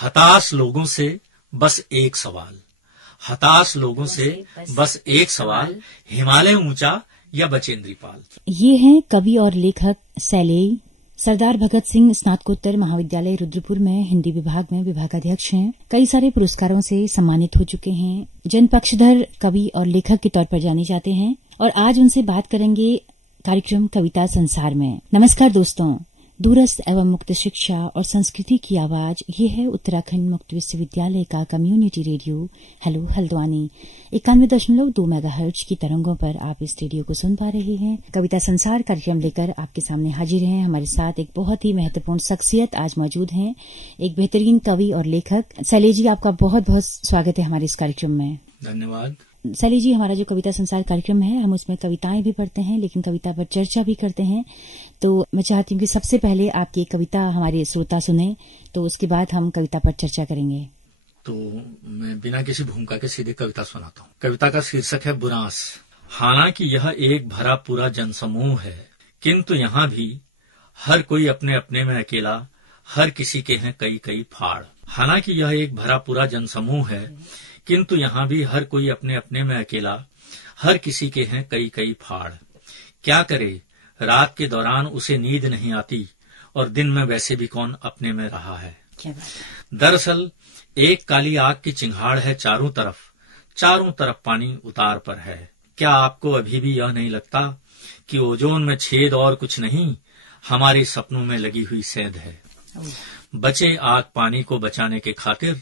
हताश लोगों से बस एक सवाल, हताश लोगों से बस एक सवाल, हिमालय ऊंचा या बचेंद्रीपाल। ये हैं कवि और लेखक सैलेई। सरदार भगत सिंह स्नातकोत्तर महाविद्यालय रुद्रपुर में हिंदी विभाग में विभागाध्यक्ष हैं। कई सारे पुरस्कारों से सम्मानित हो चुके हैं। जनपक्षधर कवि और लेखक के तौर पर जाने जाते हैं और आज उनसे बात करेंगे कार्यक्रम कविता संसार में। नमस्कार दोस्तों, दूरस्थ एवं मुक्त शिक्षा और संस्कृति की आवाज, ये है उत्तराखंड मुक्त विश्वविद्यालय का community radio hello Haldwani 91.2 megahertz की तरंगों पर आप इस रेडियो को सुन पा रहे हैं। कविता संसार कार्यक्रम लेकर आपके सामने हाजिर हैं। हमारे साथ एक बहुत ही महत्वपूर्ण शख्सियत आज मौजूद हैं, एक बेहतरीन कवि और लेखक। सैलेई जी, आपका बहुत बहुत स्वागत है हमारे इस कार्यक्रम में। धन्यवाद। सैलेई जी, हमारा जो कविता संसार कार्यक्रम है, हम उसमें कविताएं भी पढ़ते हैं लेकिन कविता पर चर्चा भी करते हैं। तो मैं चाहती हूँ कि सबसे पहले आपकी कविता हमारे श्रोता सुने, तो उसके बाद हम कविता पर चर्चा करेंगे। तो मैं बिना किसी भूमिका के सीधे कविता सुनाता हूँ। कविता का शीर्षक है बुरांस। हालांकि यह एक भरा पूरा जनसमूह है, किंतु यहाँ भी हर कोई अपने अपने में अकेला, हर किसी के हैं कई कई फाड़। हालांकि यह एक भरा पूरा जनसमूह है, किंतु यहाँ भी हर कोई अपने अपने में अकेला, हर किसी के हैं कई कई फाड़। क्या करे, रात के दौरान उसे नींद नहीं आती और दिन में वैसे भी कौन अपने में रहा है। दरअसल एक काली आग की चिंगाड़ है चारों तरफ पानी उतार पर है। क्या आपको अभी भी यह नहीं लगता कि ओजोन में छेद और कुछ नहीं, हमारे सपनों में लगी हुई सेंध है। बचे आग पानी को बचाने के खातिर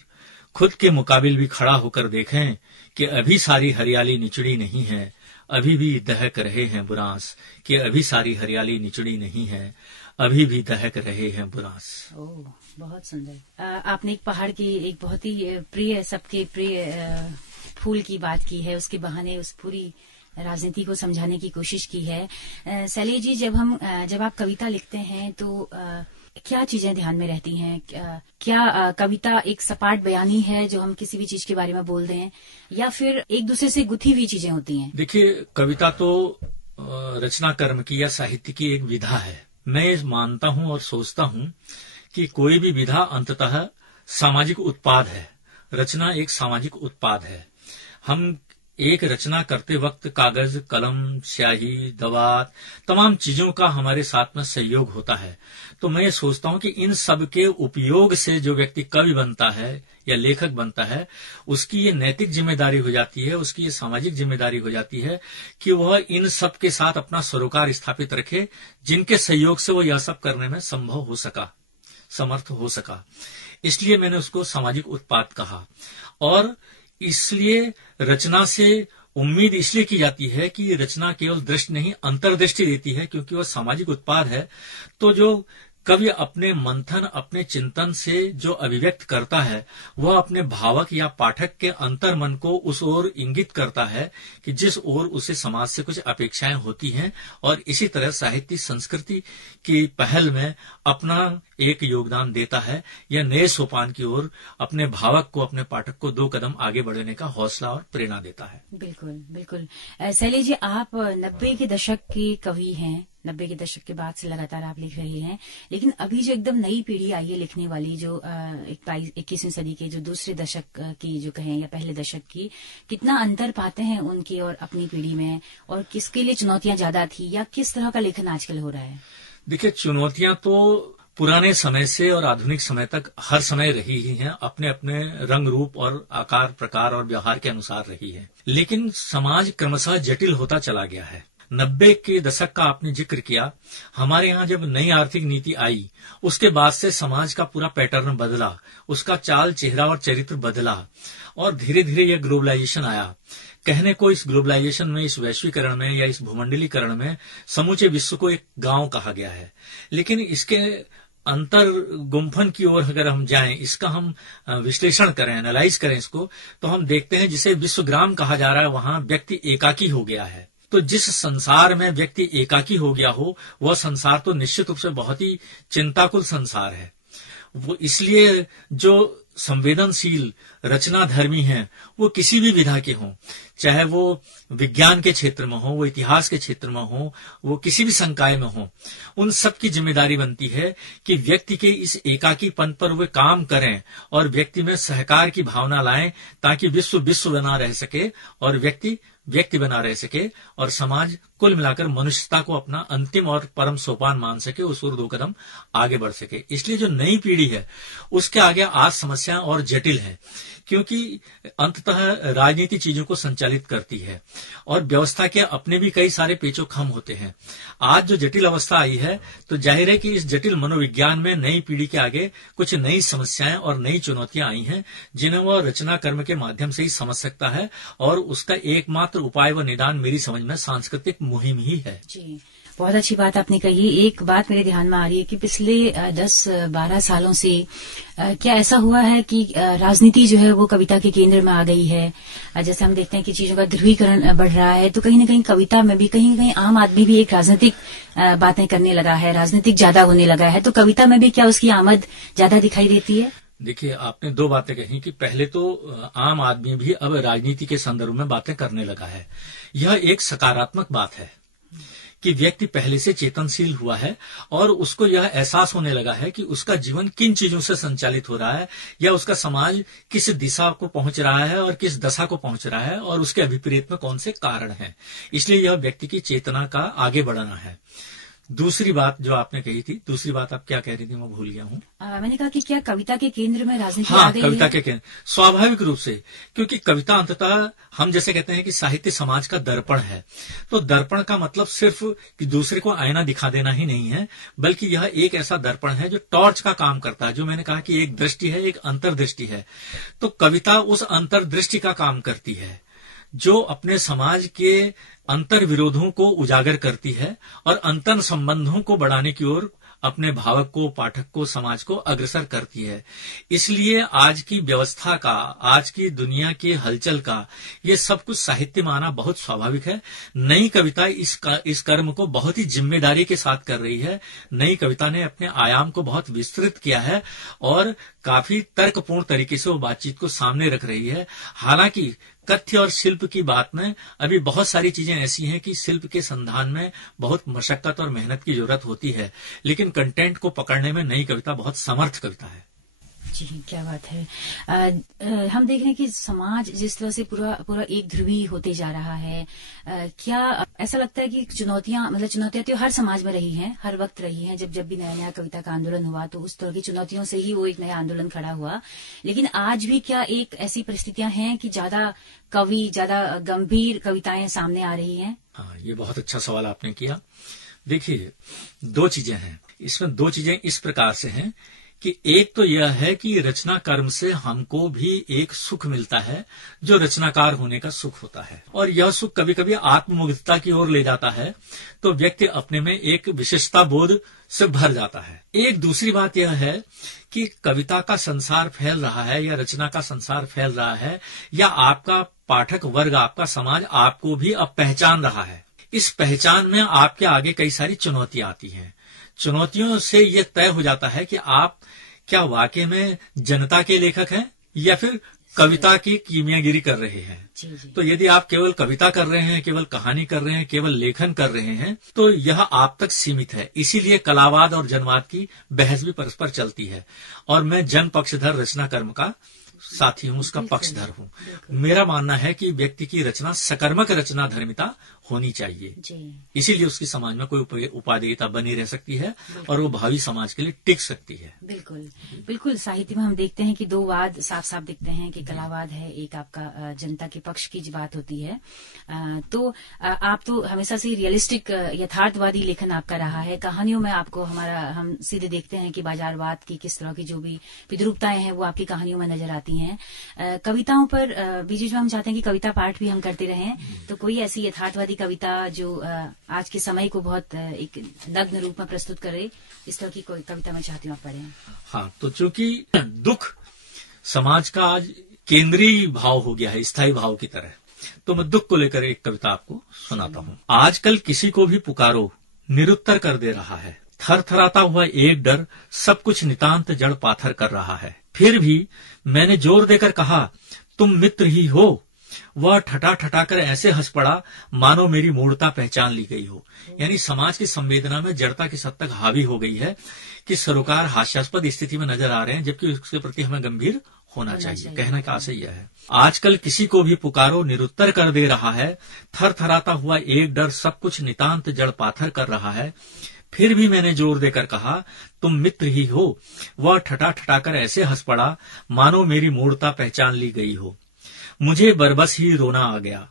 खुद के मुकाबिल भी खड़ा होकर देखें कि अभी सारी हरियाली निचड़ी नहीं है, अभी भी दहक रहे हैं बुरांस, कि अभी सारी हरियाली निचड़ी नहीं है, अभी भी दहक रहे हैं बुरांस। ओह, बहुत सुंदर। आपने एक पहाड़ की, एक बहुत ही प्रिय, सबके प्रिय फूल की बात की है, उसके बहाने उस पूरी राजनीति को समझाने की कोशिश की है। सैलेई जी, जब आप कविता लिखते हैं तो क्या चीजें ध्यान में रहती हैं? क्या कविता एक सपाट बयानी है जो हम किसी भी चीज के बारे में बोल दें, या फिर एक दूसरे से गुथी हुई चीजें होती हैं? देखिए, कविता तो रचना कर्म की या साहित्य की एक विधा है। मैं मानता हूं और सोचता हूं कि कोई भी विधा अंततः सामाजिक उत्पाद है। रचना एक सामाजिक उत्पाद है। हम एक रचना करते वक्त कागज, कलम, स्याही, दवात, तमाम चीजों का हमारे साथ में सहयोग होता है। तो मैं ये सोचता हूं कि इन सब के उपयोग से जो व्यक्ति कवि बनता है या लेखक बनता है, उसकी ये नैतिक जिम्मेदारी हो जाती है, उसकी ये सामाजिक जिम्मेदारी हो जाती है कि वह इन सब के साथ अपना सरोकार स्थापित रखे, जिनके सहयोग से वो यह सब करने में संभव हो सका, समर्थ हो सका। इसलिए मैंने उसको सामाजिक उत्पाद कहा। और इसलिए रचना से उम्मीद इसलिए की जाती है कि रचना केवल दृष्टि नहीं, अंतर्दृष्टि देती है, क्योंकि वह सामाजिक उत्पाद है। तो जो कवि अपने मंथन, अपने चिंतन से जो अभिव्यक्त करता है, वह अपने भावक या पाठक के अंतर मन को उस ओर इंगित करता है कि जिस ओर उसे समाज से कुछ अपेक्षाएं होती हैं। और इसी तरह साहित्य संस्कृति की पहल में अपना एक योगदान देता है, या नए सोपान की ओर अपने भावक को, अपने पाठक को 2 कदम आगे बढ़ने का हौसला और प्रेरणा देता है। बिल्कुल बिल्कुल। सैलेई जी, आप 90 के दशक के कवि हैं। 90 के दशक के बाद से लगातार आप लिख रहे हैं, लेकिन अभी जो एकदम नई पीढ़ी आई है लिखने वाली, जो 21वीं सदी के जो दूसरे दशक की जो कहें या पहले दशक की, कितना अंतर पाते हैं उनकी और अपनी पीढ़ी में, और किसके लिए चुनौतियां ज्यादा थी, या किस तरह का लेखन आजकल हो रहा है? देखिए, चुनौतियां तो पुराने समय से और आधुनिक समय तक हर समय रही ही हैं, अपने अपने रंग रूप और आकार प्रकार और व्यवहार के अनुसार रही है। लेकिन समाज क्रमशः जटिल होता चला गया है। 90 के दशक का आपने जिक्र किया। हमारे यहाँ जब नई आर्थिक नीति आई, उसके बाद से समाज का पूरा पैटर्न बदला, उसका चाल चेहरा और चरित्र बदला, और धीरे धीरे यह ग्लोबलाइजेशन आया। कहने को इस ग्लोबलाइजेशन में, इस वैश्वीकरण में या इस भूमंडलीकरण में समूचे विश्व को एक गांव कहा गया है। लेकिन इसके अंतर गुम्फन की ओर अगर हम जाएं, इसका हम विश्लेषण करें, एनालाइज करें इसको, तो हम देखते हैं जिसे विश्वग्राम कहा जा रहा है, वहां व्यक्ति एकाकी हो गया है। तो जिस संसार में व्यक्ति एकाकी हो गया हो, वह संसार तो निश्चित रूप से बहुत ही चिंताकुल संसार है। वो इसलिए जो संवेदनशील रचना धर्मी हैं वो किसी भी विधा के हों, चाहे वो विज्ञान के क्षेत्र में हो, वो इतिहास के क्षेत्र में हो, वो किसी भी संकाय में हो, उन सब की जिम्मेदारी बनती है कि व्यक्ति के इस एकाकीपन पर वे काम करें और व्यक्ति में सहकार की भावना लाएं, ताकि विश्व विश्व बना रह सके और व्यक्ति व्यक्ति बना रह सके और समाज कुल मिलाकर मनुष्यता को अपना अंतिम और परम सोपान मान सके, उस ओर 2 कदम आगे बढ़ सके। इसलिए जो नई पीढ़ी है उसके आगे आज समस्याएं और जटिल हैं, क्योंकि अंततः राजनीति चीजों को संचालित करती है और व्यवस्था के अपने भी कई सारे पेचोखम होते हैं। आज जो जटिल अवस्था आई है तो जाहिर है कि इस जटिल मनोविज्ञान में नई पीढ़ी के आगे कुछ नई समस्याएं और नई चुनौतियां आई हैं, जिन्हें वह रचना कर्म के माध्यम से ही समझ सकता है और उसका एकमात्र उपाय व निदान मेरी समझ में सांस्कृतिक मुहिम ही है। जी, बहुत अच्छी बात आपने कही। एक बात मेरे ध्यान में आ रही है कि पिछले 10-12 सालों से क्या ऐसा हुआ है कि राजनीति जो है वो कविता के केंद्र में आ गई है। जैसे हम देखते हैं कि चीजों का ध्रुवीकरण बढ़ रहा है, तो कहीं न कहीं कविता में भी कहीं न कहीं आम आदमी भी एक राजनीतिक बातें करने लगा है, राजनीतिक ज्यादा होने लगा है। तो कविता में भी क्या उसकी आमद ज्यादा दिखाई देती है? देखिए, आपने 2 बातें कही कि पहले तो आम आदमी भी अब राजनीति के संदर्भ में बातें करने लगा है। यह एक सकारात्मक बात है कि व्यक्ति पहले से चेतनशील हुआ है और उसको यह एहसास होने लगा है कि उसका जीवन किन चीजों से संचालित हो रहा है या उसका समाज किस दिशा को पहुंच रहा है और किस दशा को पहुंच रहा है और उसके अभिप्रेत में कौन से कारण हैं। इसलिए यह व्यक्ति की चेतना का आगे बढ़ना है। दूसरी बात जो आपने कही थी, दूसरी बात आप क्या कह रही थी, मैं भूल गया हूँ। मैंने कहा कि क्या कविता के केंद्र में राजनीति हाँ, आ गई कविता है? के केंद्र स्वाभाविक रूप से, क्योंकि कविता अंततः हम जैसे कहते हैं कि साहित्य समाज का दर्पण है। तो दर्पण का मतलब सिर्फ कि दूसरे को आईना दिखा देना ही नहीं है, बल्कि यह एक ऐसा दर्पण है जो टॉर्च का काम करता है। जो मैंने कहा कि एक दृष्टि है, एक अंतर्दृष्टि है, तो कविता उस अंतर्दृष्टि का काम करती है जो अपने समाज के अंतर विरोधों को उजागर करती है और अंतर संबंधों को बढ़ाने की ओर अपने भावक को, पाठक को, समाज को अग्रसर करती है। इसलिए आज की व्यवस्था का, आज की दुनिया के हलचल का ये सब कुछ साहित्य में आना बहुत स्वाभाविक है। नई कविता इस कर्म को बहुत ही जिम्मेदारी के साथ कर रही है। नई कविता ने अपने आयाम को बहुत विस्तृत किया है और काफी तर्कपूर्ण तरीके से वो बातचीत को सामने रख रही है। हालांकि कथ्य और शिल्प की बात में अभी बहुत सारी चीजें ऐसी हैं कि शिल्प के संधान में बहुत मशक्कत और मेहनत की जरूरत होती है, लेकिन कंटेंट को पकड़ने में नई कविता बहुत समर्थ कविता है। जी, क्या बात है। हम देख रहे हैं कि समाज जिस तरह से पूरा एक ध्रुवी होते जा रहा है, क्या ऐसा लगता है कि चुनौतियां तो हर समाज में रही हैं, हर वक्त रही हैं। जब भी नया कविता का आंदोलन हुआ तो उस तरह की चुनौतियों से ही वो एक नया आंदोलन खड़ा हुआ। लेकिन आज भी क्या एक ऐसी परिस्थितियां हैं कि ज्यादा गंभीर कविताएं सामने आ रही हैं? हाँ, ये बहुत अच्छा सवाल आपने किया। देखिए, 2 चीजें हैं इसमें। 2 चीजें इस प्रकार से हैं कि एक तो यह है कि रचना कर्म से हमको भी एक सुख मिलता है जो रचनाकार होने का सुख होता है, और यह सुख कभी कभी आत्ममुग्धता की ओर ले जाता है, तो व्यक्ति अपने में एक विशेषता बोध से भर जाता है। एक दूसरी बात यह है कि कविता का संसार फैल रहा है या रचना का संसार फैल रहा है, या आपका पाठक वर्ग, आपका समाज आपको भी अब पहचान रहा है। इस पहचान में आपके आगे कई सारी चुनौतियां आती हैं। चुनौतियों से यह तय हो जाता है कि आप क्या वाकई में जनता के लेखक हैं या फिर कविता की कीमियागिरी कर रहे हैं। जी। तो यदि आप केवल कविता कर रहे हैं, केवल कहानी कर रहे हैं, केवल लेखन कर रहे हैं, तो यह आप तक सीमित है। इसीलिए कलावाद और जनवाद की बहस भी परस्पर चलती है, और मैं जन पक्षधर रचना कर्म का साथी हूँ, उसका पक्षधर हूँ। मेरा मानना है कि व्यक्ति की रचना सकर्मक रचना धर्मिता होनी चाहिए, इसीलिए उसकी समाज में कोई उपादेयता बनी रह सकती है और वो भावी समाज के लिए टिक सकती है। बिल्कुल। साहित्य में हम देखते हैं कि 2 वाद साफ साफ दिखते हैं कि कलावाद है, एक आपका जनता के पक्ष की बात होती है। तो आप तो हमेशा से रियलिस्टिक यथार्थवादी लेखन आपका रहा है। कहानियों में आपको हम सीधे देखते हैं कि बाजारवाद की किस तरह की जो भी विद्रूपताएं हैं वो आपकी कहानियों में नजर आती हैं। कविताओं पर बीच में हम चाहते हैं कि कविता पाठ भी हम करते रहें, तो कोई ऐसी यथार्थवादी कविता जो आज के समय को बहुत एक नग्न रूप में प्रस्तुत करे, इस तरह की कोई कविता मैं चाहती हूँ आप पढ़ें। हाँ, तो चूंकि दुख समाज का आज केंद्रीय भाव हो गया है, स्थायी भाव की तरह, तो मैं दुख को लेकर एक कविता आपको सुनाता हूँ। आजकल किसी को भी पुकारो निरुत्तर कर दे रहा है, थर थराता हुआ एक डर सब कुछ नितांत जड़ पाथर कर रहा है। फिर भी मैंने जोर देकर कहा, तुम मित्र ही हो। वह ठटा ठटा कर ऐसे हंस पड़ा मानो मेरी मूर्ता पहचान ली गई हो। यानी समाज की संवेदना में जड़ता किस हद तक हावी हो गई है कि सरोकार हास्यास्पद स्थिति में नजर आ रहे हैं, जबकि उसके प्रति हमें गंभीर होना चाहिए। कहने का आशय यह है, आजकल किसी को भी पुकारो निरुत्तर कर दे रहा है। थर थराता हुआ एक डर सब कुछ नितांत जड़ पाथर कर रहा है। फिर भी मैंने जोर देकर कहा, तुम मित्र ही हो। वह ठटा ठटा कर ऐसे हंस पड़ा मानो मेरी मूर्ता पहचान ली गई हो। मुझे बरबस ही रोना आ गया।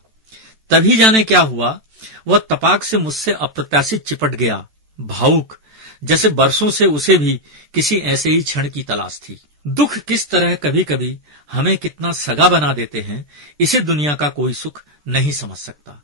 तभी जाने क्या हुआ, वह तपाक से मुझसे अप्रत्याशित चिपट गया, भावुक, जैसे बरसों से उसे भी किसी ऐसे ही क्षण की तलाश थी। दुख किस तरह कभी कभी हमें कितना सगा बना देते हैं, इसे दुनिया का कोई सुख नहीं समझ सकता।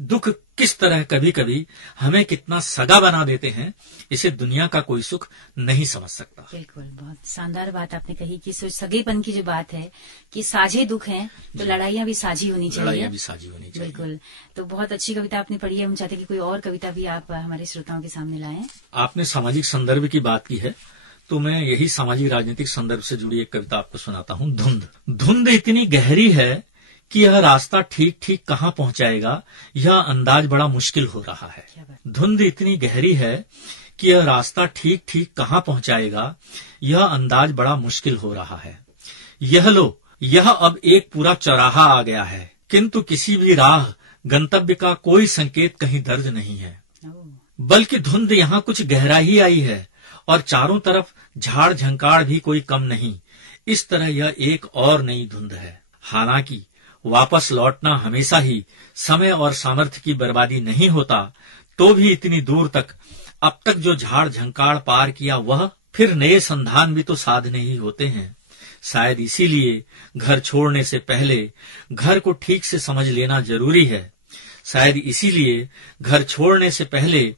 दुख किस तरह कभी कभी हमें कितना सगा बना देते हैं, इसे दुनिया का कोई सुख नहीं समझ सकता। बिल्कुल, बहुत शानदार बात आपने कही कि सगेपन की जो बात है कि साझे दुख हैं तो लड़ाइयां भी साझी होनी चाहिए। लड़ाइयां भी साझी होनी चाहिए। बिल्कुल, तो बहुत अच्छी कविता आपने पढ़ी है। हम चाहते हैं कि कोई और कविता भी आप हमारे श्रोताओं के सामने लाएं। आपने सामाजिक संदर्भ की बात की है, तो मैं यही सामाजिक राजनीतिक संदर्भ से जुड़ी एक कविता आपको सुनाता हूँ। धुंध। धुंध इतनी गहरी है कि यह रास्ता ठीक ठीक कहाँ पहुंचाएगा, यह अंदाज बड़ा मुश्किल हो रहा है। धुंध इतनी गहरी है कि यह रास्ता ठीक ठीक कहाँ पहुंचाएगा, यह अंदाज बड़ा मुश्किल हो रहा है। यह लो, यह अब एक पूरा चौराहा आ गया है, किंतु किसी भी राह गंतव्य का कोई संकेत कहीं दर्ज नहीं है। बल्कि धुंध यहाँ कुछ गहरा ही आई है और चारों तरफ झाड़ झंकार भी कोई कम नहीं। इस तरह यह एक और नई धुंध है। हालांकि वापस लौटना हमेशा ही समय और सामर्थ्य की बर्बादी नहीं होता, तो भी इतनी दूर तक अब तक जो झाड़ झंकार पार किया, वह फिर नए संधान भी तो साधने ही होते हैं। शायद इसीलिए घर छोड़ने से पहले घर को ठीक से समझ लेना जरूरी है। शायद इसीलिए घर छोड़ने से पहले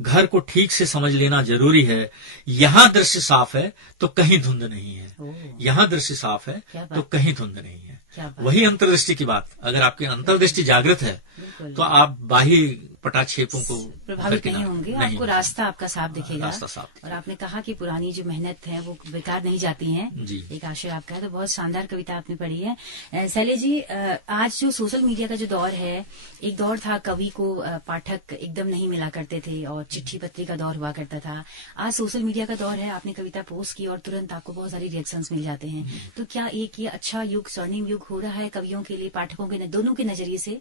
घर को ठीक से समझ लेना जरूरी है। यहाँ दृश्य साफ है तो कहीं धुंध नहीं है। यहाँ दृश्य साफ है तो कहीं धुंध नहीं है। वही अंतर्दृष्टि की बात। अगर आपकी अंतर्दृष्टि जागृत है तो आप बाह्य पटाक्षेपों को प्रभावित नहीं होंगे, आपको रास्ता आपका साफ दिखेगा। रास्ता साफ। और आपने कहा कि पुरानी जो मेहनत है वो बेकार नहीं जाती है, जी। एक आशय आपका है। तो बहुत शानदार कविता आपने पढ़ी है। शैलेश जी, आज जो सोशल मीडिया का जो दौर है, एक दौर था कवि को पाठक एकदम नहीं मिला करते थे और चिट्ठी पत्री का दौर हुआ करता था। आज सोशल मीडिया का दौर है, आपने कविता पोस्ट की और तुरंत आपको बहुत सारी रिएक्शंस मिल जाते हैं। तो क्या एक ये अच्छा युग, स्वर्णिम युग हो रहा है कवियों के लिए, पाठकों के दोनों के नजरिए से,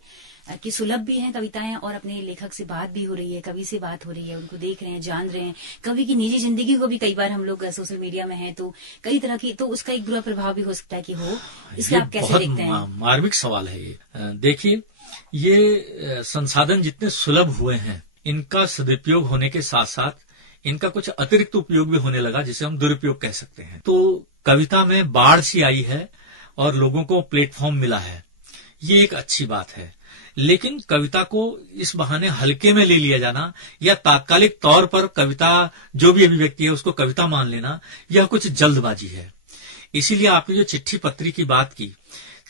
कि सुलभ भी हैं कविताएं और अपने लेखक से बात भी हो रही है, कवि से बात हो रही है, उनको देख रहे हैं, जान रहे हैं। कवि की निजी जिंदगी को भी कई बार हम लोग सोशल मीडिया में हैं तो कई तरह की, तो उसका एक बुरा प्रभाव भी हो सकता है कि हो। इसके आप कैसे देखते हैं? मार्मिक सवाल है ये। देखिए, ये संसाधन जितने सुलभ हुए हैं, इनका सदुपयोग होने के साथ साथ इनका कुछ अतिरिक्त उपयोग भी होने लगा, जिसे हम दुरुपयोग कह सकते हैं। तो कविता में बाढ़ सी आई है और लोगों को प्लेटफॉर्म मिला है, ये एक अच्छी बात है। लेकिन कविता को इस बहाने हल्के में ले लिया जाना या तात्कालिक तौर पर कविता जो भी अभिव्यक्ति है उसको कविता मान लेना, यह कुछ जल्दबाजी है। इसीलिए आपने जो चिट्ठी पत्री की बात की,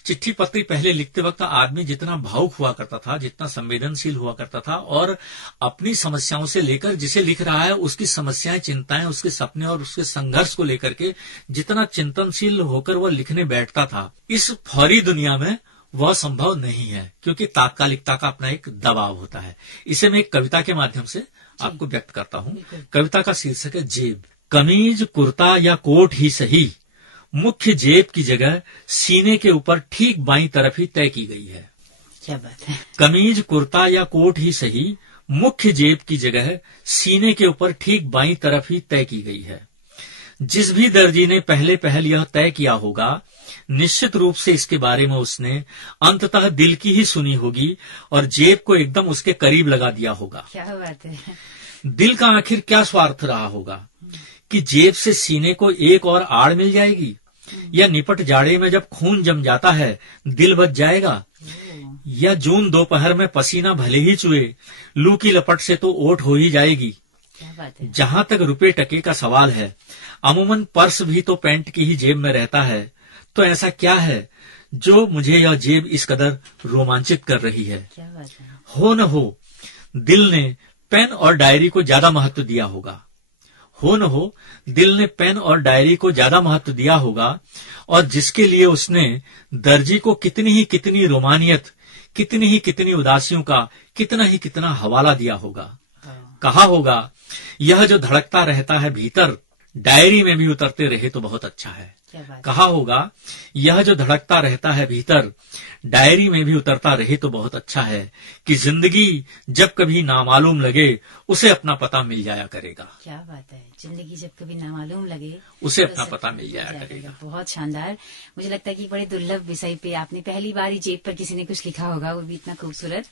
चिट्ठी पत्री पहले लिखते वक्त आदमी जितना भावुक हुआ करता था, जितना संवेदनशील हुआ करता था, और अपनी समस्याओं से लेकर जिसे लिख रहा है उसकी समस्याएं, चिंताएं, उसके सपने और उसके संघर्ष को लेकर के जितना चिंतनशील होकर वह लिखने बैठता था, इस फौरी दुनिया में वह संभव नहीं है, क्योंकि तात्कालिकता का अपना एक दबाव होता है। इसे मैं एक कविता के माध्यम से आपको व्यक्त करता हूँ। कविता का शीर्षक है जेब। कमीज, कुर्ता या कोट ही सही, मुख्य जेब की जगह सीने के ऊपर ठीक बाईं तरफ ही तय की गई है। क्या बात है। कमीज, कुर्ता या कोट ही सही, मुख्य जेब की जगह सीने के ऊपर ठीक बाईं तरफ ही तय की गई है। जिस भी दर्जी ने पहले पहल यह तय किया होगा, निश्चित रूप से इसके बारे में उसने अंततः दिल की ही सुनी होगी और जेब को एकदम उसके करीब लगा दिया होगा। क्या बात है। दिल का आखिर क्या स्वार्थ रहा होगा कि जेब से सीने को एक और आड़ मिल जाएगी, या निपट जाड़े में जब खून जम जाता है दिल बच जाएगा, या जून दोपहर में पसीना भले ही चुए लू की लपट से तो ओट हो ही जाएगी। क्या बात है। जहां तक रुपए टके का सवाल है, अमूमन पर्स भी तो पैंट की ही जेब में रहता है। तो ऐसा क्या है जो मुझे यह जेब इस कदर रोमांचित कर रही है? क्या बात है। हो न हो दिल ने पेन और डायरी को ज्यादा महत्व दिया होगा। हो न हो, दिल ने पेन और डायरी को ज्यादा महत्व दिया होगा और जिसके लिए उसने दर्जी को कितनी रोमानियत, कितनी उदासियों का कितना हवाला दिया होगा। कहा होगा, यह जो धड़कता रहता है भीतर, डायरी में भी उतरते रहे तो बहुत अच्छा है। कहा होगा, यह जो धड़कता रहता है भीतर, डायरी में भी उतरता रहे तो बहुत अच्छा है कि जिंदगी जब कभी नामालूम लगे उसे अपना पता मिल जाया करेगा। क्या बात है, जिंदगी जब कभी नामालूम लगे उसे अपना पता मिल जाया करेगा। बहुत शानदार। मुझे लगता है कि बड़े दुर्लभ विषय पे आपने पहली बार ही जेब पर किसी ने कुछ लिखा होगा, वो भी इतना खूबसूरत।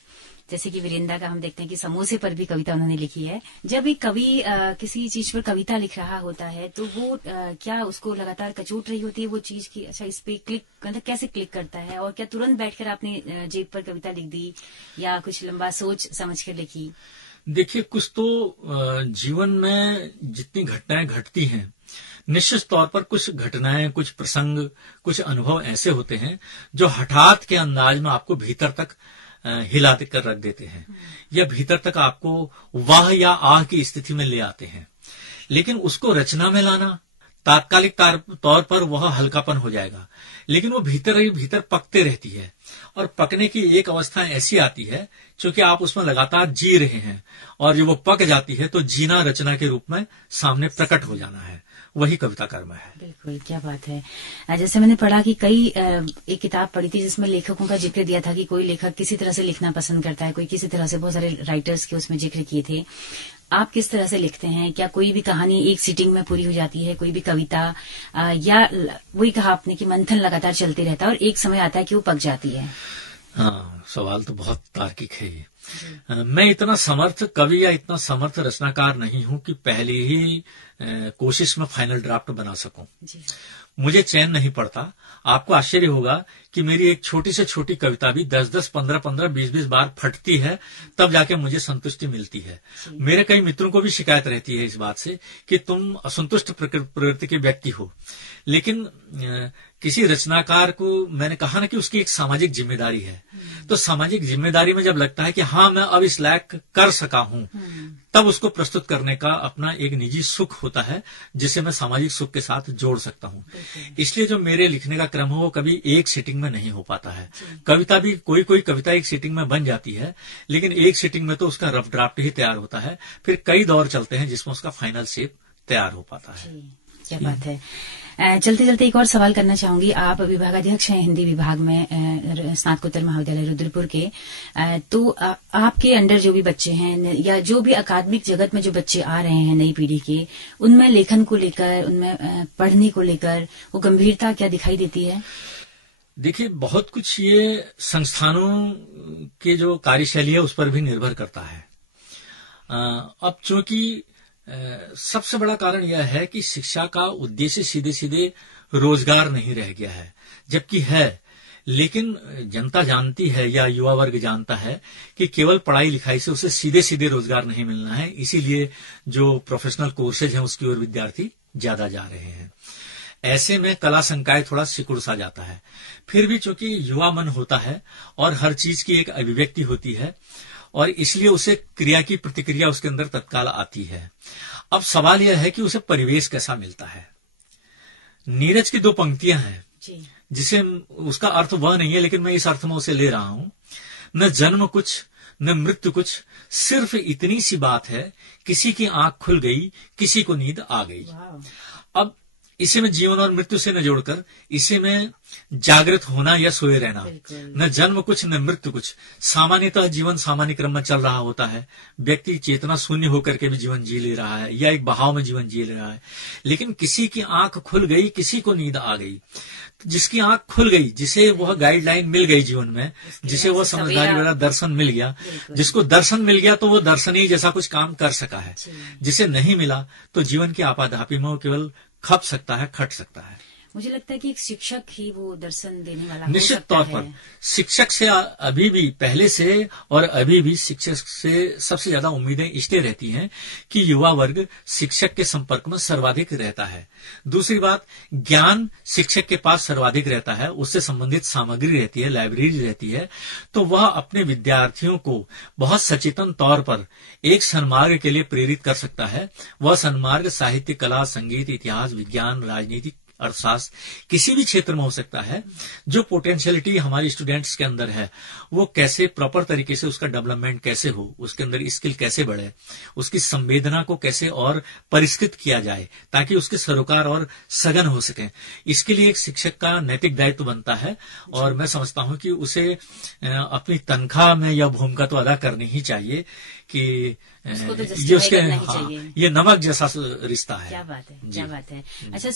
जैसे कि वीरेंद्र का हम देखते हैं कि समोसे पर भी कविता उन्होंने लिखी है। जब एक कवि किसी चीज पर कविता लिख रहा होता है तो वो क्या उसको लगातार कचोट रही होती है वो चीज की, अच्छा इस पे क्लिक, मतलब कैसे क्लिक करता है, और क्या तुरंत बैठकर आपने जेब पर कविता लिख दी या कुछ लंबा सोच समझ कर लिखी? देखिए, कुछ तो जीवन में जितनी घटनाएं घटती हैं, निश्चित तौर पर कुछ घटनाएं, कुछ प्रसंग, कुछ अनुभव ऐसे होते हैं जो हठात के अंदाज में आपको भीतर तक हिला कर रख देते हैं या भीतर तक आपको वाह या आह की स्थिति में ले आते हैं। लेकिन उसको रचना में लाना, तात्कालिक तौर पर वह हल्कापन हो जाएगा, लेकिन वो भीतर ही भीतर पकते रहती है। और पकने की एक अवस्था ऐसी आती है क्योंकि आप उसमें लगातार जी रहे हैं, और जब वो पक जाती है तो जीना रचना के रूप में सामने प्रकट हो जाना है, वही कविता कर्म है। बिल्कुल, क्या बात है। जैसे मैंने पढ़ा कि एक किताब पढ़ी थी जिसमें लेखकों का जिक्र दिया था कि कोई लेखक किसी तरह से लिखना पसंद करता है, कोई किसी तरह से, बहुत सारे राइटर्स के उसमें जिक्र किए थे। आप किस तरह से लिखते हैं? क्या कोई भी कहानी एक सीटिंग में पूरी हो जाती है, कोई भी कविता, या वही कहा आपने कि मंथन लगातार चलते रहता है और एक समय आता है कि वो पक जाती है? हाँ, सवाल तो बहुत तार्किक है। मैं इतना समर्थ कवि या इतना समर्थ रचनाकार नहीं हूं कि पहले ही कोशिश में फाइनल ड्राफ्ट बना सकूं। मुझे चैन नहीं पड़ता। आपको आश्चर्य होगा कि मेरी एक छोटी से छोटी कविता भी 10-10, 15-15, 20-20 बार फटती है, तब जाके मुझे संतुष्टि मिलती है। मेरे कई मित्रों को भी शिकायत रहती है इस बात से कि तुम असंतुष्ट प्रवृत्ति के व्यक्ति हो। लेकिन किसी रचनाकार को मैंने कहा ना कि उसकी एक सामाजिक जिम्मेदारी है, तो सामाजिक जिम्मेदारी में जब लगता है कि हाँ मैं अब इस लायक कर सका हूं, तब उसको प्रस्तुत करने का अपना एक निजी सुख होता है जिसे मैं सामाजिक सुख के साथ जोड़ सकता हूं। इसलिए जो मेरे लिखने का क्रम हो वो कभी एक सीटिंग में नहीं हो पाता है। कविता भी कोई कविता एक सीटिंग में बन जाती है, लेकिन एक सीटिंग में तो उसका रफ ड्राफ्ट ही तैयार होता है, फिर कई दौर चलते हैं जिसमें उसका फाइनल शेप तैयार हो पाता है। क्या बात है। चलते चलते एक और सवाल करना चाहूंगी। आप विभागाध्यक्ष हैं हिंदी विभाग में स्नातकोत्तर महाविद्यालय रुद्रपुर के, तो आपके अंडर जो भी बच्चे हैं या जो भी अकादमिक जगत में जो बच्चे आ रहे हैं नई पीढ़ी के, उनमें लेखन को लेकर, उनमें पढ़ने को लेकर वो गंभीरता क्या दिखाई देती है? देखिए, बहुत कुछ ये संस्थानों के जो कार्यशैली है उस पर भी निर्भर करता है। अब चूंकि सबसे बड़ा कारण यह है कि शिक्षा का उद्देश्य सीधे सीधे रोजगार नहीं रह गया है, जबकि है, लेकिन जनता जानती है या युवा वर्ग जानता है कि केवल पढ़ाई लिखाई से उसे सीधे सीधे रोजगार नहीं मिलना है। इसीलिए जो प्रोफेशनल कोर्सेज हैं उसकी ओर विद्यार्थी ज्यादा जा रहे हैं। ऐसे में कला संकाय थोड़ा सिकुड़ सा जाता है। फिर भी चूंकि युवा मन होता है और हर चीज की एक अभिव्यक्ति होती है, और इसलिए उसे क्रिया की प्रतिक्रिया उसके अंदर तत्काल आती है। अब सवाल यह है कि उसे परिवेश कैसा मिलता है। नीरज की 2 पंक्तियां हैं जिसे उसका अर्थ वह नहीं है, लेकिन मैं इस अर्थ में उसे ले रहा हूं। न जन्म कुछ न मृत्यु कुछ, सिर्फ इतनी सी बात है, किसी की आंख खुल गई, किसी को नींद आ गई। अब इसे में जीवन और मृत्यु से न जोड़कर इसे में जागृत होना या सोए रहना। न जन्म कुछ न मृत्यु कुछ। सामान्यतः जीवन सामान्य क्रम में चल रहा होता है, व्यक्ति चेतना शून्य होकर के भी जीवन जी ले रहा है या एक बहाव में जीवन जी ले रहा है। लेकिन किसी की आंख खुल गई, किसी को नींद आ गई। जिसकी आंख खुल गई, जिसे वह गाइडलाइन मिल गई जीवन में, जिसे वह समझदारी वाला दर्शन मिल गया, जिसको दर्शन मिल गया तो वो दर्शन ही जैसा कुछ काम कर सका है। जिसे नहीं मिला तो जीवन की आपाधापी में वो केवल खप सकता है, खट सकता है। मुझे लगता है कि एक शिक्षक ही वो दर्शन देने वाला निश्चित तौर पर शिक्षक से अभी भी, पहले से और अभी भी शिक्षक से सबसे ज्यादा उम्मीदें इसलिए रहती हैं कि युवा वर्ग शिक्षक के संपर्क में सर्वाधिक रहता है। दूसरी बात, ज्ञान शिक्षक के पास सर्वाधिक रहता है, उससे संबंधित सामग्री रहती है, लाइब्रेरी रहती है, तो वह अपने विद्यार्थियों को बहुत सचेतन तौर पर एक सन्मार्ग के लिए प्रेरित कर सकता है। वह सन्मार्ग साहित्य, कला, संगीत, इतिहास, विज्ञान, राजनीति, अर्थशास्त्र, किसी भी क्षेत्र में हो सकता है। जो पोटेंशियलिटी हमारी स्टूडेंट्स के अंदर है, वो कैसे प्रॉपर तरीके से उसका डेवलपमेंट कैसे हो, उसके अंदर स्किल कैसे बढ़े, उसकी संवेदना को कैसे और परिष्कृत किया जाए ताकि उसके सरोकार और सघन हो सके, इसके लिए एक शिक्षक का नैतिक दायित्व बनता है। और मैं समझता हूं कि उसे अपनी तनख्वाह में यह भूमिका तो अदा करनी ही चाहिए कि ये उसके ये नमक जैसा रिश्ता है। क्या बात है, क्या बात है। अच्छा,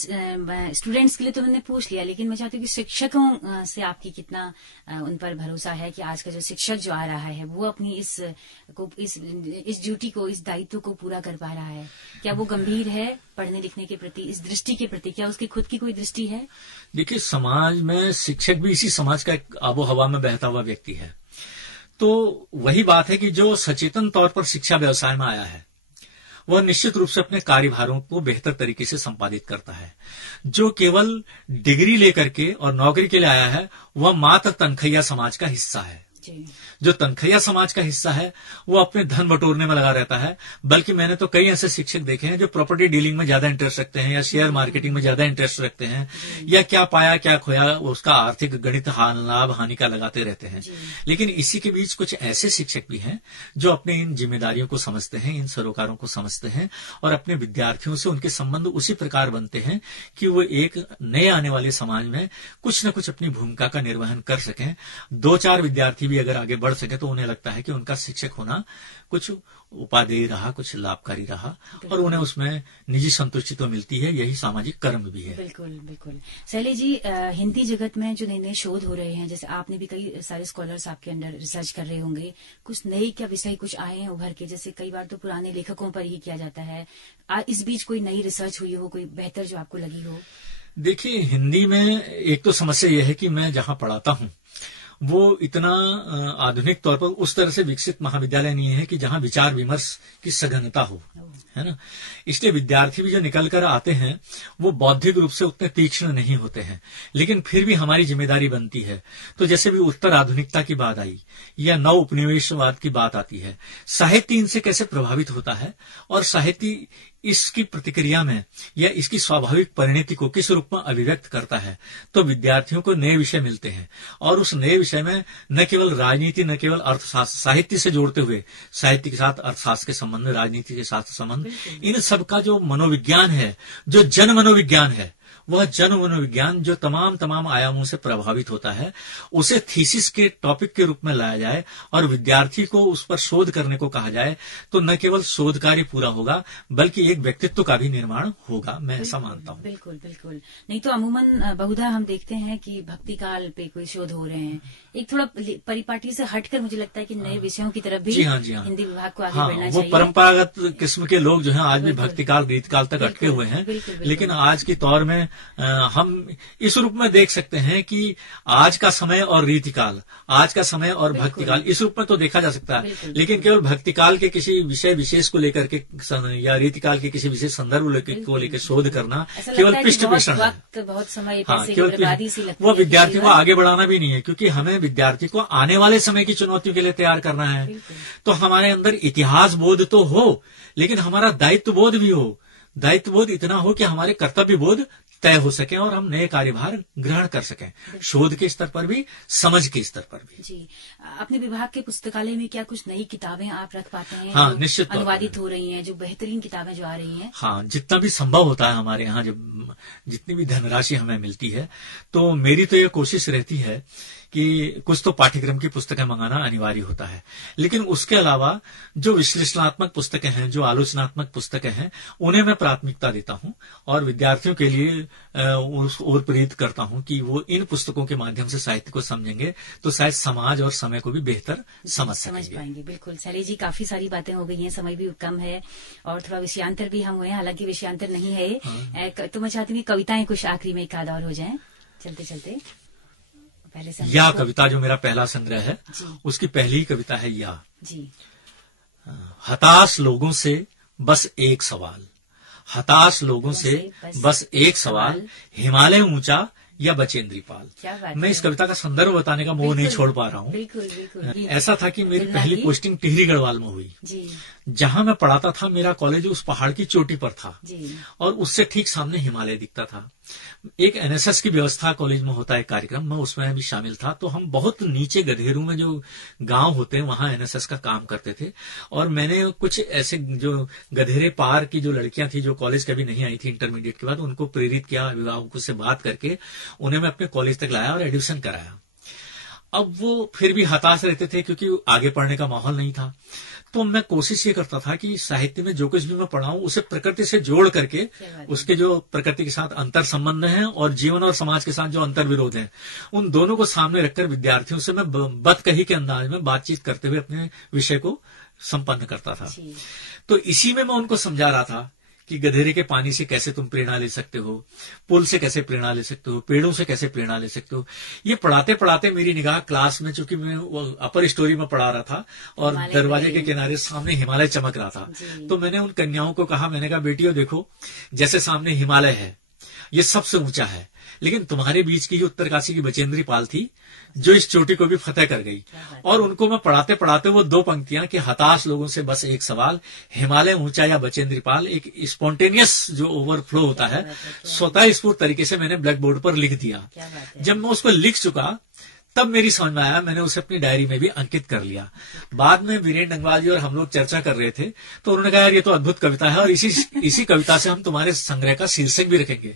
स्टूडेंट्स के लिए तो मैंने पूछ लिया, लेकिन मैं चाहती हूँ कि शिक्षकों से आपकी कितना उन पर भरोसा है कि आज का जो शिक्षक जो आ रहा है वो अपनी इस ड्यूटी को, इस दायित्व को पूरा कर पा रहा है? क्या वो गंभीर है पढ़ने लिखने के प्रति, इस दृष्टि के प्रति? क्या उसकी खुद की कोई दृष्टि है? देखिए, समाज में शिक्षक भी इसी समाज का एक आबो हवा में बहता हुआ व्यक्ति है। तो वही बात है कि जो सचेतन तौर पर शिक्षा व्यवसाय में आया है वह निश्चित रूप से अपने कार्यभारों को बेहतर तरीके से संपादित करता है। जो केवल डिग्री लेकर के और नौकरी के लिए आया है वह मात्र तनखैया समाज का हिस्सा है। जो तनखैया समाज का हिस्सा है वो अपने धन बटोरने में लगा रहता है। बल्कि मैंने तो कई ऐसे शिक्षक देखे हैं जो प्रॉपर्टी डीलिंग में ज्यादा इंटरेस्ट रखते हैं या शेयर मार्केटिंग में ज्यादा इंटरेस्ट रखते हैं या क्या पाया क्या खोया उसका आर्थिक गणित लाभ हानि का लगाते रहते हैं। लेकिन इसी के बीच कुछ ऐसे शिक्षक भी हैं जो अपने इन जिम्मेदारियों को समझते हैं, इन सरोकारों को समझते हैं और अपने विद्यार्थियों से उनके संबंध उसी प्रकार बनते हैं कि वो एक नए आने वाले समाज में कुछ न कुछ अपनी भूमिका का निर्वहन कर सकें। 2-4 विद्यार्थी भी अगर आगे बढ़ सके तो उन्हें लगता है कि उनका शिक्षक होना कुछ उपादेय रहा, कुछ लाभकारी रहा और उन्हें उसमें निजी संतुष्टि तो मिलती है। यही सामाजिक कर्म भी है। बिल्कुल बिल्कुल। शैलेश जी, हिंदी जगत में जो नए नए शोध हो रहे हैं, जैसे आपने भी कई सारे स्कॉलर्स आपके अंडर रिसर्च कर रहे होंगे, कुछ नए क्या विषय कुछ आए हैं उभर के? जैसे कई बार तो पुराने लेखकों पर ही किया जाता है, इस बीच कोई नई रिसर्च हुई हो, कोई बेहतर जो आपको लगी हो? देखिए, हिंदी में एक तो समस्या यह है कि मैं जहां पढ़ाता हूं वो इतना आधुनिक तौर पर उस तरह से विकसित महाविद्यालय नहीं है कि जहां विचार विमर्श की सघनता हो, है ना। इसलिए विद्यार्थी भी जो निकल कर आते हैं वो बौद्धिक रूप से उतने तीक्ष्ण नहीं होते हैं, लेकिन फिर भी हमारी जिम्मेदारी बनती है। तो जैसे भी उत्तर आधुनिकता की बात आई या नव उपनिवेशवाद की बात आती है, साहित्य इनसे कैसे प्रभावित होता है और साहित्य इसकी प्रतिक्रिया में या इसकी स्वाभाविक परिणति को किस रूप में अभिव्यक्त करता है, तो विद्यार्थियों को नए विषय मिलते हैं और उस नए विषय में न केवल राजनीति, न केवल अर्थशास्त्र, साहित्य से जोड़ते हुए साहित्य के साथ अर्थशास्त्र के संबंध, राजनीति के साथ संबंध, इन सब का जो मनोविज्ञान है, जो जन मनोविज्ञान है, वह जन मनोविज्ञान जो तमाम आयामों से प्रभावित होता है, उसे थीसिस के टॉपिक के रूप में लाया जाए और विद्यार्थी को उस पर शोध करने को कहा जाए, तो न केवल शोध कार्य पूरा होगा बल्कि एक व्यक्तित्व का भी निर्माण होगा। मैं ऐसा मानता हूँ। बिल्कुल बिल्कुल। नहीं तो अमूमन बहुधा हम देखते हैं कि भक्ति काल पे कोई शोध हो रहे हैं, एक थोड़ा परिपाटी से हटकर मुझे लगता है कि नए विषयों की तरफ भी हिंदी विभाग को आगे बढ़ना चाहिए। वो परंपरागत किस्म के लोग जो है आज भी भक्ति काल, रीतकाल तक अटके हुए हैं। लेकिन आज के तौर में हम इस रूप में देख सकते हैं कि आज का समय और रीतिकाल, आज का समय और भक्तिकाल, इस रूप में तो देखा जा सकता है। लेकिन केवल भक्तिकाल के किसी विषय विशेष को लेकर के या रीतिकाल के किसी विशेष संदर्भ को लेकर शोध करना केवल पृष्ठ पोषण है। बहुत समय केवल वो विद्यार्थियों को आगे बढ़ाना भी नहीं है, क्योंकि हमें विद्यार्थी को आने वाले समय की चुनौतियों के लिए तैयार करना है। तो हमारे अंदर इतिहास बोध तो हो, लेकिन हमारा दायित्व बोध भी हो। दायित्व बोध इतना हो कि हमारे कर्तव्य बोध तय हो सके और हम नए कार्यभार ग्रहण कर सकें, शोध के स्तर पर भी, समझ के स्तर पर भी। जी, अपने विभाग के पुस्तकालय में क्या कुछ नई किताबें आप रख पाते हैं? हाँ, निश्चित अनुवादित हो रही हैं, जो बेहतरीन किताबें जो आ रही हैं। हाँ, जितना भी संभव होता है हमारे यहाँ, जब जितनी भी धनराशि हमें मिलती है, तो मेरी तो ये कोशिश रहती है कि कुछ तो पाठ्यक्रम की पुस्तकें मंगाना अनिवार्य होता है, लेकिन उसके अलावा जो विश्लेषणात्मक पुस्तकें हैं, जो आलोचनात्मक पुस्तकें हैं, उन्हें मैं प्राथमिकता देता हूं और विद्यार्थियों के लिए और प्रेरित करता हूं कि वो इन पुस्तकों के माध्यम से साहित्य को समझेंगे तो शायद समाज और समय को भी बेहतर समझ पाएंगे। बिल्कुल शैलेश जी, काफी सारी बातें हो गई हैं, समय भी कम है और थोड़ा विषयांतर भी हम हुए हैं, हालांकि विषयांतर नहीं है। तो मैं चाहती हूँ कविताएं कुछ आखिरी में एक आध और हो जाए चलते चलते। पहले से या कविता जो मेरा पहला संग्रह है, उसकी पहली कविता है या जी। हताश लोगों से बस एक सवाल, हताश लोगों से बस एक सवाल, हिमालय ऊंचा या बचेंद्री पाल। मैं इस कविता का संदर्भ बताने का मोह नहीं छोड़ पा रहा हूँ। बिल्कुल। ऐसा था कि मेरी पहली पोस्टिंग टिहरी गढ़वाल में हुई जी। जहां मैं पढ़ाता था, मेरा कॉलेज उस पहाड़ की चोटी पर था जी। और उससे ठीक सामने हिमालय दिखता था। एक एनएसएस की व्यवस्था कॉलेज में होता है कार्यक्रम, मैं उसमें भी शामिल था। तो हम बहुत नीचे गधेरू में जो गांव होते हैं वहां एनएसएस का काम करते थे और मैंने कुछ ऐसे जो गधेरे पार की जो लड़कियां थी जो कॉलेज कभी नहीं आई थी इंटरमीडिएट के बाद, उनको प्रेरित किया, अभिभावकों से बात करके उन्हें मैं अपने कॉलेज तक लाया और एडमिशन कराया। अब वो फिर भी हताश रहते थे क्योंकि आगे पढ़ने का माहौल नहीं था। तो मैं कोशिश ये करता था कि साहित्य में जो कुछ भी मैं पढ़ाऊं उसे प्रकृति से जोड़ करके उसके जो प्रकृति के साथ अंतर संबंध हैं और जीवन और समाज के साथ जो अंतर विरोध हैं, उन दोनों को सामने रखकर विद्यार्थियों से मैं बदकही के अंदाज में बातचीत करते हुए अपने विषय को संपन्न करता था। तो इसी में मैं उनको समझा रहा था कि गधेरे के पानी से कैसे तुम प्रेरणा ले सकते हो, पुल से कैसे प्रेरणा ले सकते हो, पेड़ों से कैसे प्रेरणा ले सकते हो। ये पढ़ाते पढ़ाते मेरी निगाह क्लास में, चूंकि मैं वो अपर स्टोरी में पढ़ा रहा था और दरवाजे के किनारे सामने हिमालय चमक रहा था, तो मैंने उन कन्याओं को कहा, मैंने कहा बेटियों देखो, जैसे सामने हिमालय है, ये सबसे ऊंचा है, लेकिन तुम्हारे बीच की ही उत्तरकाशी की बचेंद्री पाल थी जो इस चोटी को भी फतेह कर गई। और उनको मैं पढ़ाते पढ़ाते वो दो पंक्तियां कि हताश लोगों से बस एक सवाल, हिमालय ऊंचा या बचेंद्री पाल, एक स्पॉन्टेनियस जो ओवरफ्लो होता है, स्वतः स्फूर्त तरीके से मैंने ब्लैक बोर्ड पर लिख दिया। जब मैं उसको लिख चुका तब मेरी समझ में आया, मैंने उसे अपनी डायरी में भी अंकित कर लिया। बाद में वीरेंद्र डंगवाल जी और हम लोग चर्चा कर रहे थे तो उन्होंने कहा यार ये तो अद्भुत कविता है और इसी कविता से हम तुम्हारे संग्रह का शीर्षक भी रखेंगे।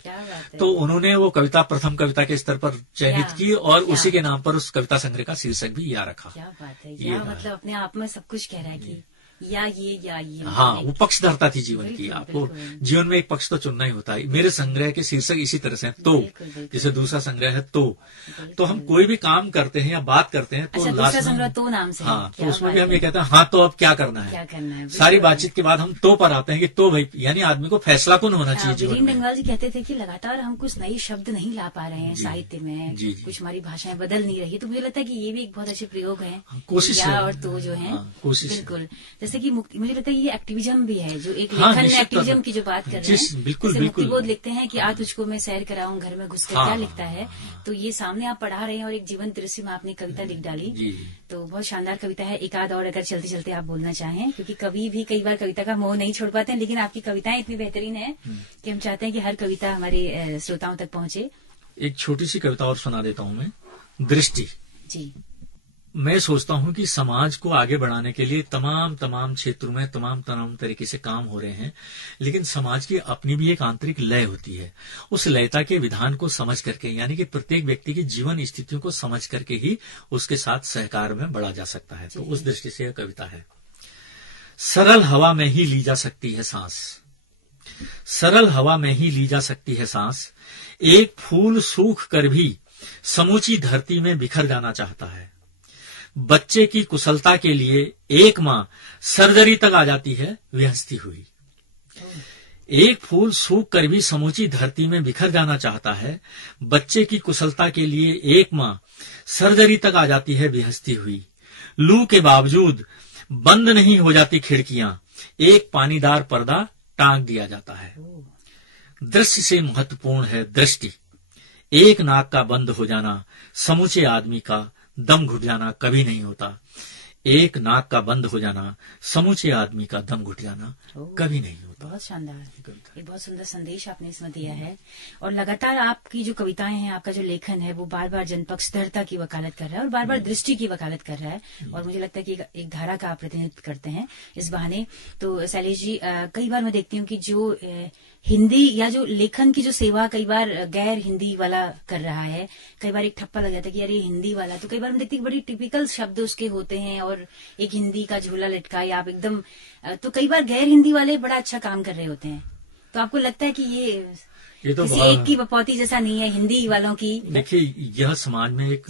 तो उन्होंने वो कविता प्रथम कविता के स्तर पर चयनित की और उसी के नाम पर उस कविता संग्रह का शीर्षक भी या रखा। क्या बात है, ये मतलब अपने आप में सब कुछ कह रहा है कि या ये हाँ, वो पक्षधरता थी जीवन की। आपको जीवन में एक पक्ष तो चुनना ही होता है। मेरे संग्रह के शीर्षक इसी तरह से हैं, तो जैसे दूसरा संग्रह है तो हम कोई भी काम करते हैं या बात करते हैं तो दूसरा संग्रह तो नाम से, हाँ, तो उसमें भी हम ये कहते हैं हाँ तो अब क्या करना है। सारी बातचीत के बाद हम तो पर आते हैं कि तो भाई, यानी आदमी को फैसला कौन होना चाहिए जीवन में। वीरेंद्र डंगवाल जी कहते थे कि लगातार हम कुछ नए शब्द नहीं ला पा रहे हैं साहित्य में, कुछ हमारी भाषाएं बदल नहीं रही। तो मुझे लगता है कि ये भी एक बहुत अच्छे प्रयोग है, कोशिश और तो जो है बिल्कुल, जैसे कि मुझे लगता है ये एक्टिविज्म भी है, जो एक लेखन में एक्टिविज्म की जो बात कर रहे हैं। बिल्कुल मुक्तिबोध लिखते हैं कि आज तुझको मैं सैर कराऊं घर में घुसकर, क्या लिखता है। तो ये सामने आप पढ़ा रहे हैं और एक जीवन दृश्य में आपने कविता लिख डाली, तो बहुत शानदार कविता है। एक आध और अगर चलते चलते आप बोलना चाहें, क्योंकि कवि भी कई बार कविता का मोह नहीं छोड़ पाते हैं, लेकिन आपकी कविताएं इतनी बेहतरीन है कि हम चाहते हैं कि हर कविता हमारे श्रोताओं तक पहुंचे। एक छोटी सी कविता और सुना देता हूँ मैं, दृष्टि जी। मैं सोचता हूं कि समाज को आगे बढ़ाने के लिए तमाम क्षेत्रों में तमाम तरीके से काम हो रहे हैं, लेकिन समाज की अपनी भी एक आंतरिक लय होती है। उस लयता के विधान को समझ करके, यानी कि प्रत्येक व्यक्ति की जीवन स्थितियों को समझ करके ही उसके साथ सहकार में बढ़ा जा सकता है। तो उस दृष्टि से यह कविता है। सरल हवा में ही ली जा सकती है सांस, सरल हवा में ही ली जा सकती है सांस, एक फूल सूख कर भी समूची धरती में बिखर जाना चाहता है। बच्चे की कुशलता के लिए एक माँ सर्जरी तक आ जाती है विहसती हुई। एक फूल सूख कर भी समूची धरती में बिखर जाना चाहता है। बच्चे की कुशलता के लिए एक माँ सर्जरी तक आ जाती है विहसती हुई। लू के बावजूद बंद नहीं हो जाती खिड़कियां, एक पानीदार पर्दा टांग दिया जाता है। दृश्य से महत्वपूर्ण है दृष्टि। एक नाक का बंद हो जाना, समूचे आदमी का दम घुट जाना कभी नहीं होता। एक नाक का बंद हो जाना, समूचे आदमी का दम घुट जाना कभी नहीं होता। बहुत शानदार, एक बहुत सुंदर संदेश आपने इसमें दिया है। और लगातार आपकी जो कविताएं हैं, आपका जो लेखन है, वो बार बार जनपक्षधरता की वकालत कर रहा है और बार बार दृष्टि की वकालत कर रहा है। और मुझे लगता है कि एक धारा का आप प्रतिनिधित्व करते हैं इस बहाने। तो शैलेश जी, कई बार मैं देखती हूँ कि जो हिंदी या जो लेखन की जो सेवा कई बार गैर हिंदी वाला कर रहा है, कई बार एक ठप्पा लग जाता है कि यार ये हिंदी वाला, तो कई बार मैं देखती हूँ बड़ी टिपिकल शब्द उसके होते हैं और एक हिंदी का झूला लटकाए आप एकदम, तो कई बार गैर हिंदी वाले बड़ा अच्छा काम कर रहे होते हैं। तो आपको लगता है कि ये तो किसी एक की बपौती जैसा नहीं है हिंदी वालों की? देखिए, यह समाज में एक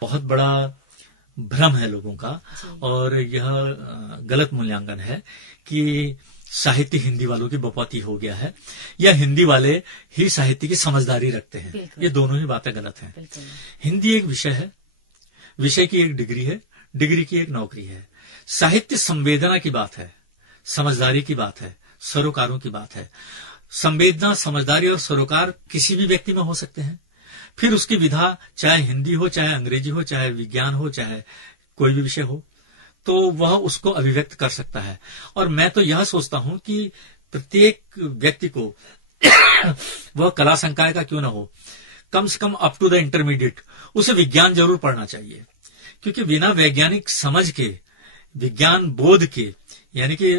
बहुत बड़ा भ्रम है लोगों का, और यह गलत मूल्यांकन है कि साहित्य हिंदी वालों की बपौती हो गया है या हिंदी वाले ही साहित्य की समझदारी रखते हैं। ये दोनों ही बातें गलत हैं। हिंदी एक विषय है, विषय की एक डिग्री है, डिग्री की एक नौकरी है। साहित्य संवेदना की बात है, समझदारी की बात है, सरोकारों की बात है। संवेदना, समझदारी और सरोकार किसी भी व्यक्ति में हो सकते हैं। फिर उसकी विधा चाहे हिंदी हो, चाहे अंग्रेजी हो, चाहे विज्ञान हो, चाहे कोई भी विषय हो, तो वह उसको अभिव्यक्त कर सकता है। और मैं तो यह सोचता हूं कि प्रत्येक व्यक्ति को वह कला संकाय का क्यों ना हो, कम से कम अप टू द इंटरमीडिएट उसे विज्ञान जरूर पढ़ना चाहिए। क्योंकि बिना वैज्ञानिक समझ के, विज्ञान बोध के, यानी कि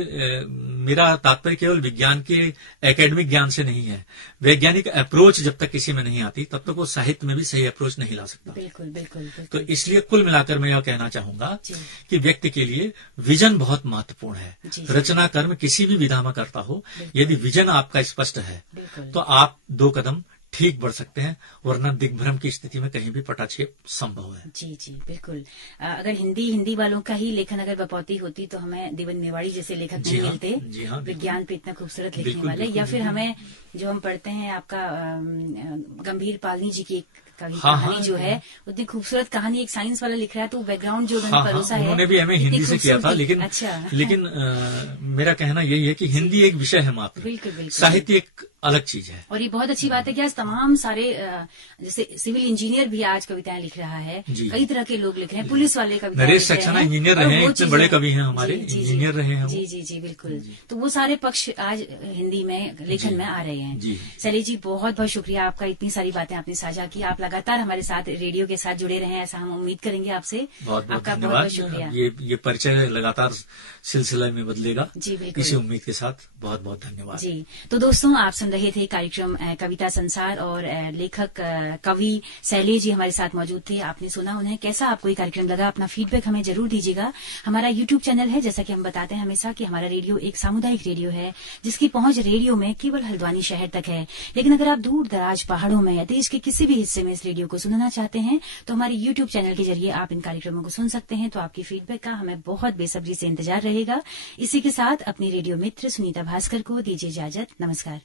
मेरा तात्पर्य केवल विज्ञान के एकेडमिक ज्ञान से नहीं है, वैज्ञानिक अप्रोच जब तक किसी में नहीं आती तब तक वो साहित्य में भी सही अप्रोच नहीं ला सकता। बिल्कुल बिल्कुल, बिल्कुल। तो इसलिए कुल मिलाकर मैं यह कहना चाहूंगा कि व्यक्ति के लिए विजन बहुत महत्वपूर्ण है। रचना कर्म किसी भी विधा में करता हो, यदि विजन आपका स्पष्ट है तो आप 2 कदम ठीक बढ़ सकते हैं, वरना दिग्भ्रम की स्थिति में कहीं भी पटाक्षेप संभव है। जी जी बिल्कुल। अगर हिंदी वालों का ही लेखन अगर बपौती होती तो हमें देवन मेवाड़ी जैसे लेखक नहीं मिलते, विज्ञान पे इतना खूबसूरत लिखने वाले, या फिर हमें जो हम पढ़ते हैं आपका गंभीर पालनी जी की कहानी जो है, उतनी खूबसूरत कहानी, एक साइंस वाला लिख रहा है तो बैकग्राउंड जो परोसा है, उन्होंने भी हमें हिंदी से किया था, लेकिन मेरा कहना यही है कि हिंदी एक विषय है मात्र, बिल्कुल साहित्य एक अलग चीज है। और ये बहुत अच्छी बात है कि आज तमाम सारे जैसे सिविल इंजीनियर भी आज कविताएं लिख रहा है, कई तरह के लोग लिख रहे हैं, पुलिस वाले कविताएं, नरेश सक्सेना इंजीनियर रहे हैं, इतने बड़े कवि हैं हमारे, इंजीनियर रहे हैं। जी जी जी बिल्कुल। तो वो सारे पक्ष आज हिंदी में लेखन में आ रहे हैं। शैलेश जी, बहुत बहुत शुक्रिया आपका, इतनी सारी बातें आपने साझा की। आप लगातार हमारे साथ रेडियो के साथ जुड़े रहे, ऐसा हम उम्मीद करेंगे आपसे। आपका बहुत बहुत शुक्रिया। ये परिचय लगातार सिलसिला में बदलेगा, जी बिल्कुल, इसी उम्मीद के साथ बहुत बहुत धन्यवाद। जी, तो दोस्तों, आप सुन रहे थे कार्यक्रम कविता संसार और लेखक कवि शैलेश जी हमारे साथ मौजूद थे। आपने सुना उन्हें, कैसा आपको ये कार्यक्रम लगा? अपना फीडबैक हमें जरूर दीजिएगा। हमारा यूट्यूब चैनल है, जैसा कि हम बताते हैं हमेशा कि हमारा रेडियो एक सामुदायिक रेडियो है जिसकी पहुंच रेडियो में केवल हल्द्वानी शहर तक है। लेकिन अगर आप दूर दराज पहाड़ों में या देश के किसी भी हिस्से में इस रेडियो को सुनना चाहते हैं तो हमारे यूट्यूब चैनल के जरिए आप इन कार्यक्रमों को सुन सकते हैं। तो आपकी फीडबैक का हमें बहुत बेसब्री से इंतजार रहेगा। इसी के साथ अपनी रेडियो मित्र सुनीता भास्कर को दीजिए इजाजत। नमस्कार।